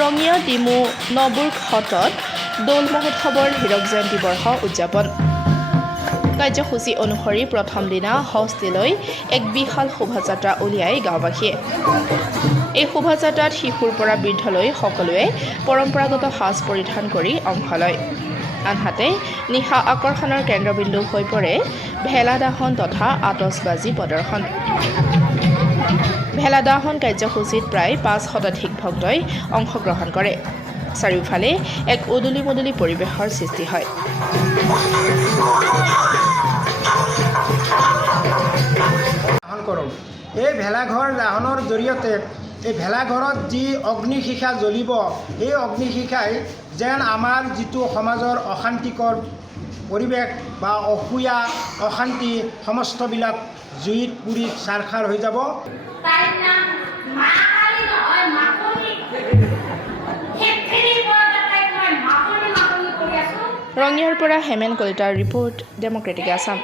Rangia DEMU নবুৰ ঘাটত দৌল মহোৎসৱৰ হীৰক জয়ন্তী বৰ্ষ উদযাপন কাৰ্যসূচী অনুসৰি প্ৰথম দিনা হস্তিলৈ এক বিশাল শোভাযাত্ৰা উলিয়াই গাঁওবাসীয়ে এই শোভাযাত্ৰাত শিশুৰ পৰা বৃদ্ধলৈ সকলোৱে পৰম্পৰাগত সাজ পৰিধান কৰি অংশ লয় আনহাতে নিশা আকৰ্ষণৰ কেন্দ্ৰবিন্দু হৈ পৰে ভেলা দাহন তথা আতচবাজী প্ৰদৰ্শন ভেলা দাহন কাৰ্যসূচীত প্ৰায় ৫ শতাধিক ভক্তই অংশগ্ৰহণ কৰে চাৰিওফালে এক উদুলি মুদুলি পৰিৱেশৰ সৃষ্টি হয় এই ভেলাঘৰ দাহনৰ জৰিয়তে এই ভেলাঘৰত যি অগ্নিশিখা জ্বলিব এই অগ্নিশিখাই যেন আমাৰ যিটো সমাজৰ অশান্তিকৰ পৰিৱেশ বা অসূয়া অশান্তি সমস্তবিলাক জুইত পুৰি ছাৰখাৰ হৈ যাব ৰঙিয়াৰ পৰা হেমেন কলিতাৰ ৰিপৰ্ট ডেমক্ৰেটিক আছাম